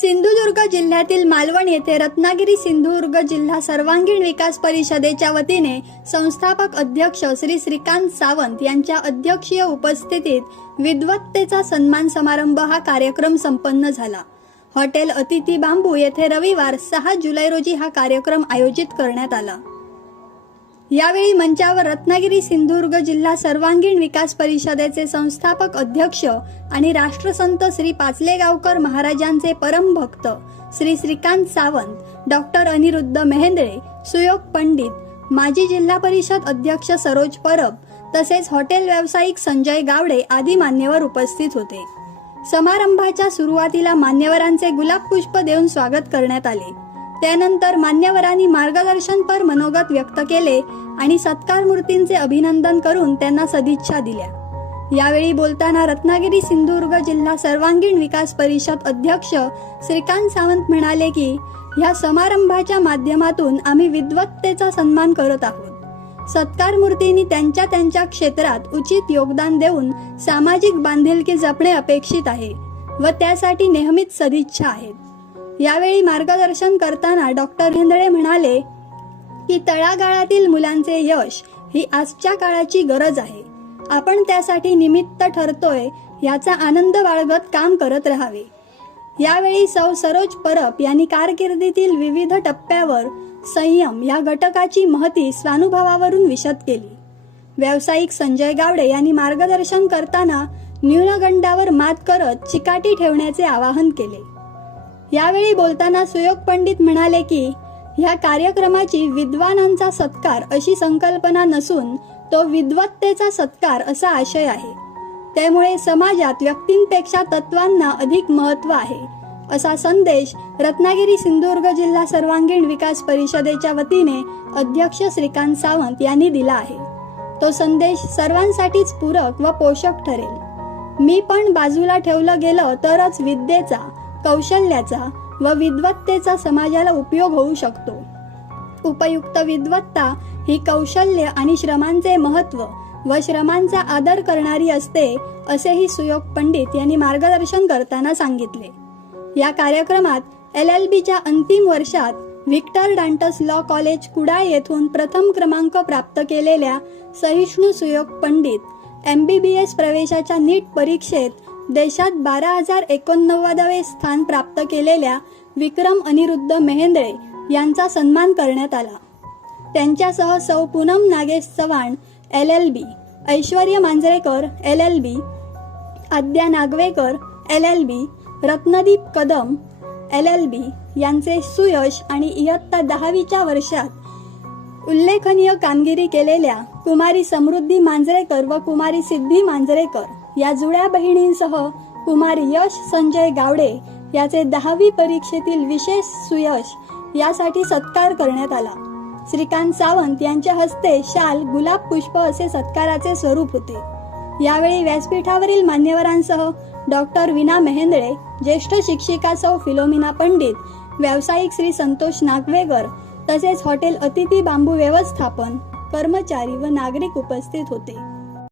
सिंधुदुर्ग जिल्ह्यातील मालवण येथे रत्नागिरी सिंधुदुर्ग जिल्हा सर्वांगीण विकास परिषदेच्या वतीने संस्थापक अध्यक्ष श्री श्रीकांत सावंत यांच्या अध्यक्षीय उपस्थितीत विद्वत्तेचा सन्मान समारंभ हा कार्यक्रम संपन्न झाला. हॉटेल अतिथी बांबू येथे रविवार सहा जुलै रोजी हा कार्यक्रम आयोजित करण्यात आला. यावेळी मंचावर रत्नागिरी सिंधुदुर्ग जिल्हा सर्वांगीण विकास परिषदेचे संस्थापक अध्यक्ष आणि राष्ट्रसंत श्री पाचलेगावकर महाराजांचे परमभक्त श्री श्रीकांत सावंत डॉक्टर अनिरुद्ध मेहेंद्रे सुयोग पंडित माजी जिल्हा परिषद अध्यक्ष सरोज परब तसेच हॉटेल व्यावसायिक संजय गावडे आदी मान्यवर उपस्थित होते. समारंभाच्या सुरुवातीला मान्यवरांचे गुलाब पुष्प देऊन स्वागत करण्यात आले. त्यानंतर मान्यवरांनी मार्गदर्शनपर मनोगत व्यक्त केले आणि सत्कार मूर्तींचे अभिनंदन करून त्यांना सदिच्छा दिल्या. यावेळी बोलताना रत्नागिरी सिंधुदुर्ग जिल्हा सर्वांगीण विकास परिषद अध्यक्ष श्रीकांत सावंत म्हणाले की ह्या समारंभाच्या माध्यमातून आम्ही विद्वत्तेचा सन्मान करत आहोत. सत्कार मूर्तींनी त्यांच्या त्यांच्या क्षेत्रात उचित योगदान देऊन सामाजिक बांधिलकी जपणे अपेक्षित आहे व त्यासाठी नेहमीच सदिच्छा आहेत. यावेळी मार्गदर्शन करताना डॉक्टर हेंदळे म्हणाले की तळागाळातील मुलांचे यश ही आजच्या काळाची गरज आहे. आपण त्यासाठी निमित्त ठरतोय याचा आनंद बाळगत काम करत राहावे. यावेळी सौ सरोज परब यांनी कारकिर्दीतील विविध टप्प्यावर संयम या घटकाची महती स्वानुभवावरून विशद केली. व्यावसायिक संजय गावडे यांनी मार्गदर्शन करताना न्यूनगंडावर मात करत चिकाटी ठेवण्याचे आवाहन केले. यावेळी बोलताना सुयोग पंडित म्हणाले की ह्या कार्यक्रमाची विद्वानांचा सत्कार अशी संकल्पना नसून तो विद्वत्तेचा सत्कार असा आशय आहे. त्यामुळे समाजात व्यक्तींपेक्षा तत्वांना अधिक महत्त्व आहे. असा संदेश रत्नागिरी सिंधुदुर्ग जिल्हा सर्वांगीण विकास परिषदेच्या वतीने अध्यक्ष श्रीकांत सावंत यांनी दिला आहे. तो संदेश सर्वांसाठीच पूरक व पोषक ठरेल. मी पण बाजूला ठेवलं गेलं तरच विद्येचा कौशल्याचा व विद्वत्तेचा समाजाला उपयोग होऊ शकतो. उपयुक्त विद्वत्ता ही कौशल्य आणि श्रमांचे महत्त्व व श्रमांचा आदर करणारी असते असेही सुयोग पंडित यांनी मार्गदर्शन करताना सांगितले. या कार्यक्रमात एल एल बीच्या अंतिम वर्षात Victor Dantas law college Kudal येथून प्रथम क्रमांक प्राप्त केलेल्या Sahishnu Suyog Pandit M B B S प्रवेशाच्या नीट परीक्षेत देशात बारा हजार एकोणनव्वदावे स्थान प्राप्त केलेल्या विक्रम अनिरुद्ध मेहेंद्रे यांचा सन्मान करण्यात आला. त्यांच्यासह सौ Poonam Nagesh Chavan L L B Aishwarya Manjrekar L L B Adya Nagvekar L L B Ratnadeep Kadam L L B यांचे सुयश आणि इयत्ता दहावीच्या वर्षात उल्लेखनीय कामगिरी केलेल्या कुमारी समृद्धी मांजरेकर व कुमारी सिद्धी मांजरेकर. या जुळ्या बहिणींसह कुमार यश संजय गावडे याचे दहावी परीक्षेतील विशेष सुयश यासाठी सत्कार करण्यात आला. श्रीकांत सावंत यांच्या हस्ते शाल गुलाब पुष्प असे सत्काराचे स्वरूप होते. यावेळी व्यासपीठावरील मान्यवरांसह डॉक्टर विना मेहेंदळे ज्येष्ठ शिक्षिका सौ फिलोमिना पंडित व्यावसायिक श्री संतोष नागवेगर तसेच हॉटेल अतिथी बांबू व्यवस्थापन कर्मचारी व नागरिक उपस्थित होते.